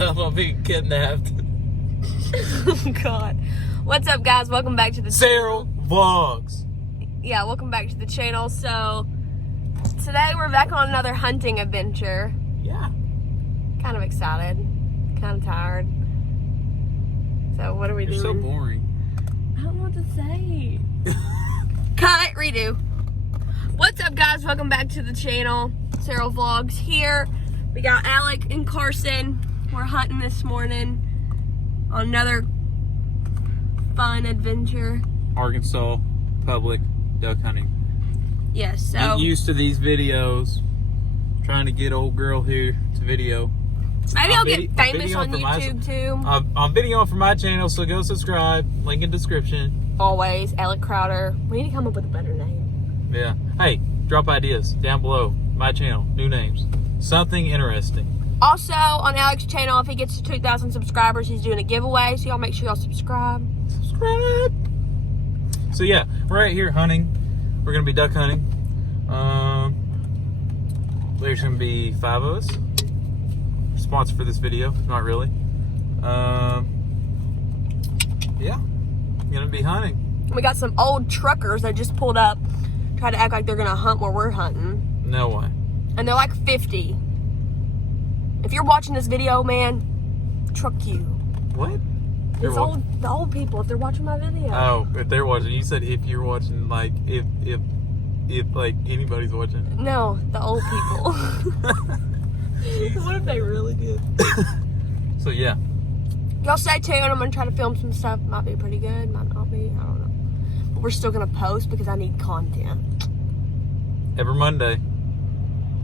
about being kidnapped. Oh God. What's up, guys? Welcome back to the Sarah Vlogs. Yeah, welcome back to the channel. So today we're back on another hunting adventure. Yeah. Kind of excited, kind of tired. So what are we doing? You're so boring. I don't know what to say. Cut, redo. What's up, guys? Welcome back to the channel. Sarah Vlogs here. We got Alec and Carson. We're hunting this morning on another fun adventure. Arkansas public duck hunting. Yes, so Get used to these videos. Trying to get old girl here to video. maybe I'll get famous on YouTube too. I'm videoing for my channel, so go subscribe. Link in description. Always, Alec Crowder. We need to come up with a better name. Yeah. Hey, drop ideas down below. My channel, new names. Something interesting. Also, on Alec's channel, if he gets to 2,000 subscribers, he's doing a giveaway. So y'all make sure y'all subscribe. Subscribe. So yeah, we're right here hunting. We're gonna be duck hunting. There's gonna be 5 of us. Sponsor for this video, not really. Yeah, gonna be hunting. We got some old truckers that just pulled up, try to act like they're gonna hunt where we're hunting. No way. And they're like 50. If you're watching this video, man, truck you. What? The old people, if they're watching my video. Oh, if they're watching. You said if you're watching, like if like anybody's watching. No, the old people. What if they really did? So yeah. Y'all stay tuned. I'm gonna try to film some stuff. Might be pretty good, might not be. I don't know. But we're still gonna post because I need content. Every Monday.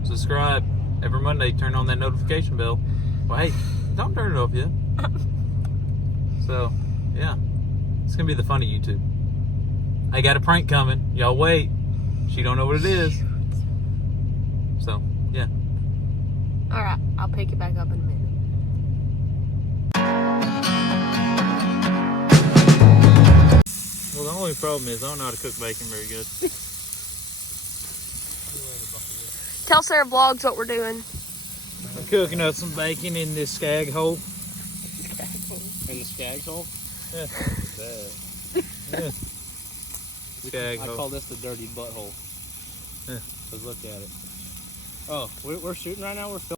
Subscribe. Every Monday, turn on that notification bell. Well, hey, don't turn it off yet. So, yeah. It's gonna be the fun of YouTube. I got a prank coming. Y'all wait. She don't know what it is. So, yeah. Alright, I'll pick it back up in a minute. Well, the only problem is I don't know how to cook bacon very good. Tell Sarah Vlogs what we're doing. I'm cooking up some bacon in this skag hole. In the skag hole? Yeah. Yeah. Skag I hole. call this the dirty butthole. Yeah. Let's look at it. Oh, we're shooting right now? We're filming?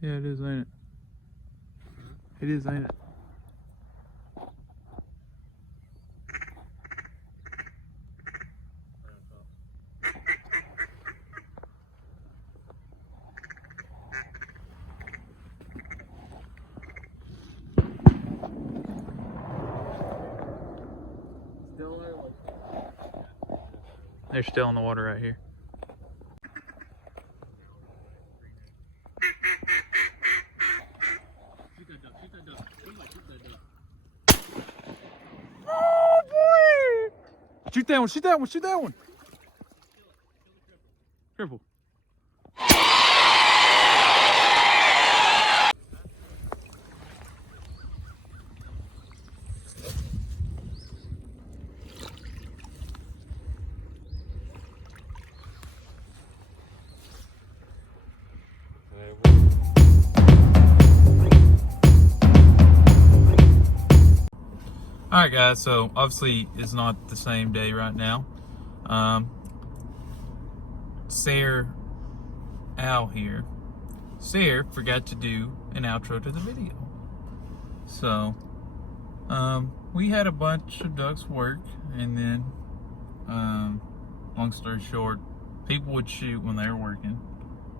Yeah, it is, ain't it? It is, ain't it? They're still in the water right here. Oh boy! Shoot that one, shoot that one, shoot that one. Careful. Alright guys, so obviously it's not the same day right now. Sarah Al here. Sarah forgot to do an outro to the video. So We had a bunch of ducks work, and then, long story short, people would shoot when they were working,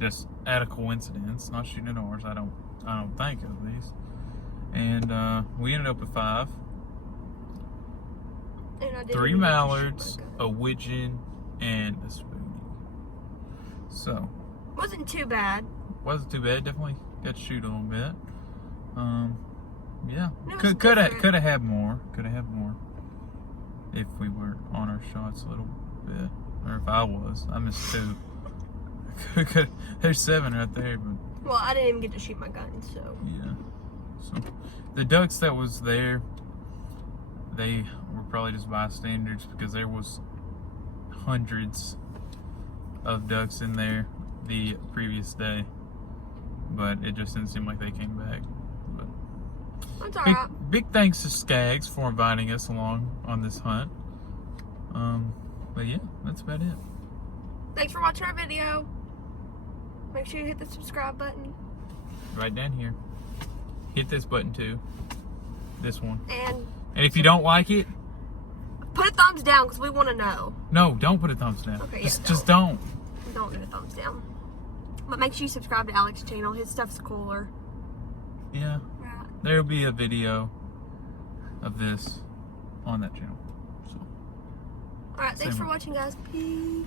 just out of coincidence, not shooting at ours. I don't think at least. And we ended up with 5. And I didn't 3 even get to shoot mallards, my gun. a widgeon, and a spoony. So, Wasn't too bad. wasn't too bad. Definitely got to shoot a little bit. Yeah, It was could different. have had more. Could have had more if we were on our shots a little bit, or if I was. I missed 2. There's 7 right there, but Well, I didn't even get to shoot my gun, so. yeah. So the ducks that was there, they were probably just bystanders because there was hundreds of ducks in there the previous day, but it just didn't seem like they came back. But That's alright. big thanks to Skaggs for inviting us along on this hunt. But yeah, that's about it. Thanks for watching our video. Make sure you hit the subscribe button. Right down here. Hit this button too. This one. And And if you don't like it, put a thumbs down because we want to know. no, don't put a thumbs down. Okay, Just don't. Don't do a thumbs down. But make sure you subscribe to Alec's channel. His stuff's cooler. Yeah. Right. There'll be a video of this on that channel. So. Alright, thanks Same for way. watching, guys. Peace.